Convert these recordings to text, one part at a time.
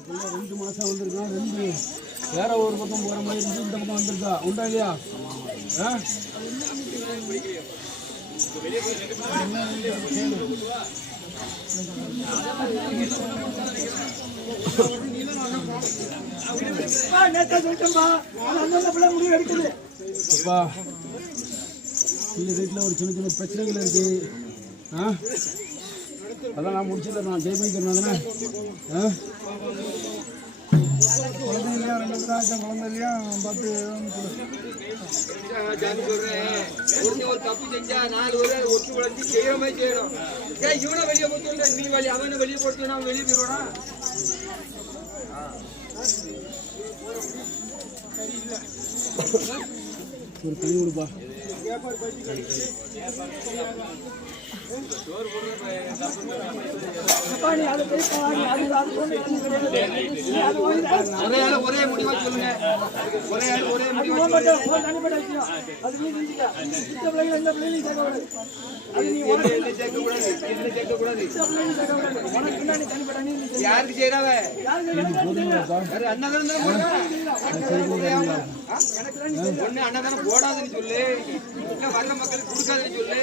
பிள்ளை ரெண்டு மாதம் வந்திருக்கான் ரெண்டு வேற ஒரு பக்கம் போகிற மாதிரி இருந்து இந்த பக்கம் வந்திருக்கா உண்டா இல்லையா ஆ? வீட்டில் ஒரு சின்ன சின்ன பிரச்சனைகள் இருக்கு ஆ அதான் நான் முடிச்சு தரணும் ஜெய் பண்ணி ரெண்டு பேரும் ஆச்சா பார்த்து ஒரு தப்பு செஞ்சா நாலு பேரை ஒட்டு உழைச்சி செய்யற மாதிரி செய்யணும் ஏன் இவனை வெளியே போட்டு நீ அவனை வெளியே போட்டு வெளியே போயிடுவானா ஒரு கொடுப்பா. ஒரே ஆளு ஒரே முடிவா சொல்லுங்க. ஒரே ஆளு ஒரே முடிவா சொல்லுங்க. என்ன? என்ன சேர்க்க கூடாது. என்ன சேர்க்க கூடாது. யாருக்கு செய்யறாவ வேற அன்னதானம் தானே போடுறா? ஆ? ஒண்ணு அன்னதானம் போடாதுன்னு சொல்லு. வர்ற மக்களுக்கு கொடுக்காதுன்னு சொல்லு.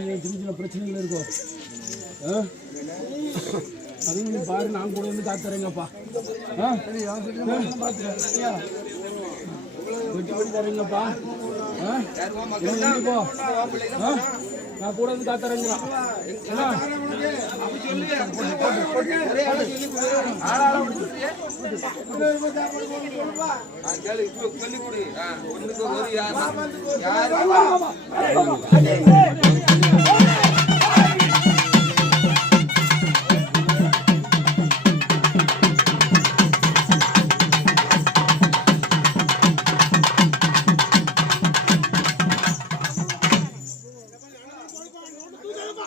இந்த சின்ன சின்ன பிரச்சனைகள் இருக்கும் ஆ? அதையும் நீ பாரு நான் கூட வந்து காத்துறேங்கப்பா ஆ? தரேங்கப்பா ஆ? ஆ? நான் கூட வந்து காத்துறேங்கிறான் சொல்லி கொடு.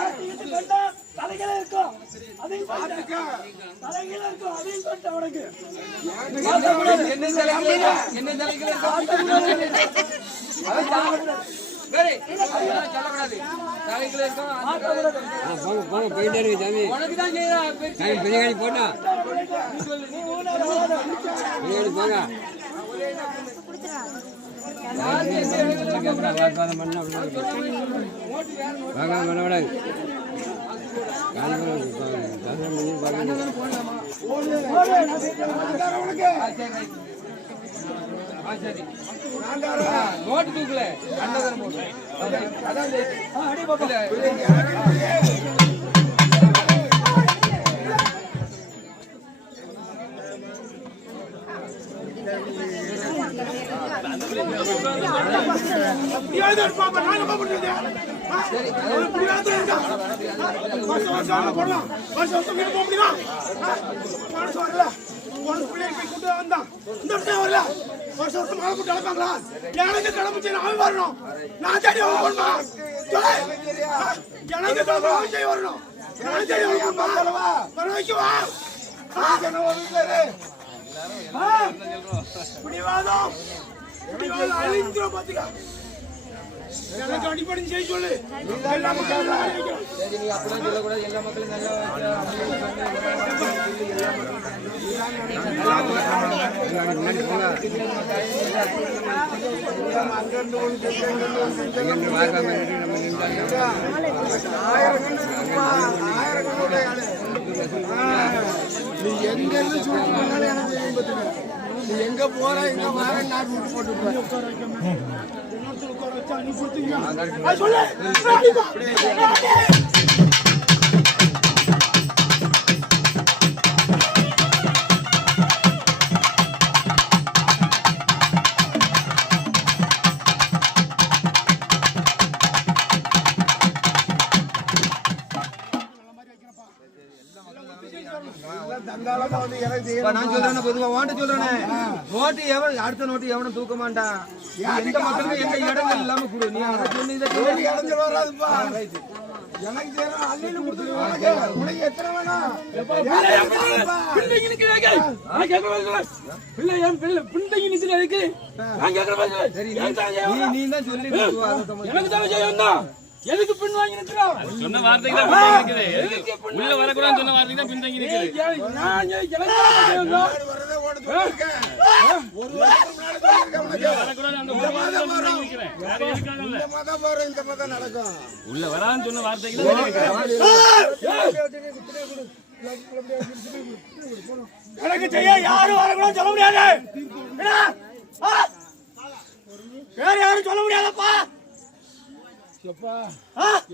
அப்படி சொல்லு. ஆ, சொல்லு. என்ன தலைகள் இருக்கா? என்ன தலைகள் இருக்கா? அதெல்லாம் சொல்லக்கூடாது. வேறு, அதெல்லாம் சொல்லக்கூடாது. தலைகள் இருக்கா? போங்க போங்க போயிட்டே இருக்கு சாமி உனக்கு தான் செய்யறான் பெருசு. சாமி பிரியாணி போட்டா நீ சொல்லு, நீ பிரியாணி போங்க வாக்காதம் பண்ண வாக்காதம் பண்ணக்கூடாது காலையில் கல்யாணம் பண்ணி பார்க்கணும் ஆ, சரி. ஆ, நோட்டு தூக்கல அன்னதானம் போடு. அதான் எனக்கு கிளம்பி அவன் வரணும் நான் தேடி எனக்கு கிளம்பி வரணும் தேடி வர வைக்கவா எனக்கு அடிப்படை செய்ய சொல்லு எல்லா மக்களும் நீ எல்லா மக்களும் நல்லா நீ எங்க இருந்து சூடு பண்ணாலும் எனக்கு தெரியும் எங்க போற எங்க வர நாட்டு விட்டு போட்டு உட்கார வைக்காம. இன்னொருத்தர் உட்கார வச்சா. அது சொல்லு. நான் சொல்றேன் பொதுவா வாண்ட சொல்றேனே நோட்டு எவன் அடுத்த நோட்டு எவனும் தூக்க மாட்டான் நீ எந்த மக்களுக்கும் எந்த இடங்கள் இல்லாம கொடு நீ அதை எனக்கு அள்ளின்னு கொடுத்துருவாங்க உனக்கு எத்தனை வேணும் பிள்ளைங்க நிக்கிறாங்க. நான் கேட்கிற பதில் சொல்லு. பிள்ளை என் பிள்ளை பிள்ளைங்க நிக்கிறாங்க. நான் கேட்கிற பதில் சொல்லு. சரி ஏன் தான் நீ? நீ தான் சொல்லி. எனக்கு தான் செய்யணும். எதுக்கு பின் வாங்கி நிற்கிறான்? சொன்ன வார்த்தைக்கு தான் இருக்குது உள்ள சொன்ன வார்த்தைக்கு தான் நான். வரக்கூடாது உள்ள வரான்னு சொன்ன வார்த்தைக்கு தான் எனக்கு செய்ய யாரும் வரக்கூடாது சொல்ல முடியாது. என்ன? ஆ? வேற யாரும் சொல்ல முடியாதப்பா. எப்பா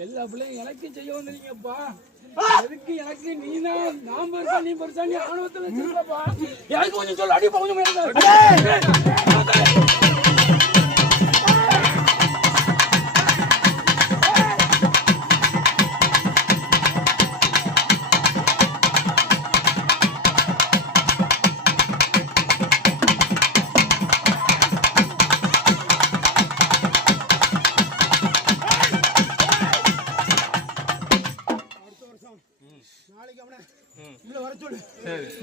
எல்லா பிள்ளையும் எனக்கு செய்ய வந்தீங்கப்பா எதுக்கு எனக்கு? நீ தான் நான் பெருசா நீ பெருசா நீ ஆணவத்துல வச்சிருக்கப்பா. எனக்கு கொஞ்சம் சொல்ல. அடி! கொஞ்சம்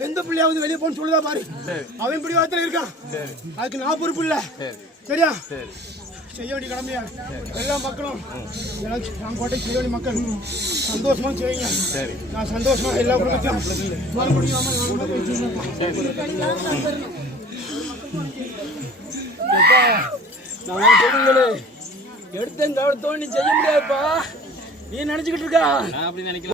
எந்த பிள்ளையாவது வெளியே போன்னு சொல்லுதா பாரு. அவன் இப்படி வார்த்தையில இருக்கான். அதுக்கு நான் பொறுப்பு இல்ல. சரியா? செய்ய வேண்டிய கடமையா? எல்லா மக்களும் எனக்கு நான் கோட்டை செய்ய வேண்டிய மக்கள் சந்தோஷமா செய்யுங்க. நான் சந்தோஷமா எல்லா குடும்பத்தையும் நான் சொல்லுங்களே எடுத்தேன் தவிர்த்தோம் நீ செய்ய முடியாதுப்பா. நீ நினைச்சுக்கிட்டு இருக்கா? நான் அப்படி நினைக்கல.